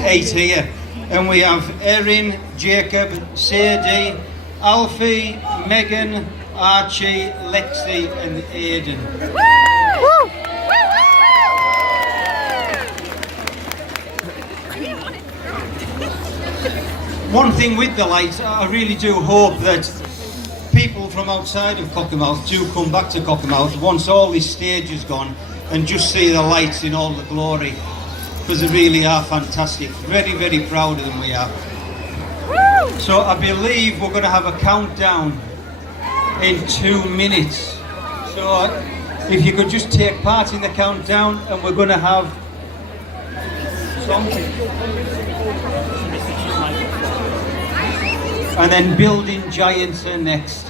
8 here, and we have Erin, Jacob, Sadie, Alfie, Megan, Archie, Lexi and Aidan. One thing with the lights, I really do hope that people from outside of Cockermouth do come back to Cockermouth once all this stage is gone and just see the lights in all the glory, because they really are fantastic. Very, very proud of them we are. So I believe we're going to have a countdown in 2 minutes. So if you could just take part in the countdown, and we're going to have something. And then Building Giants are next.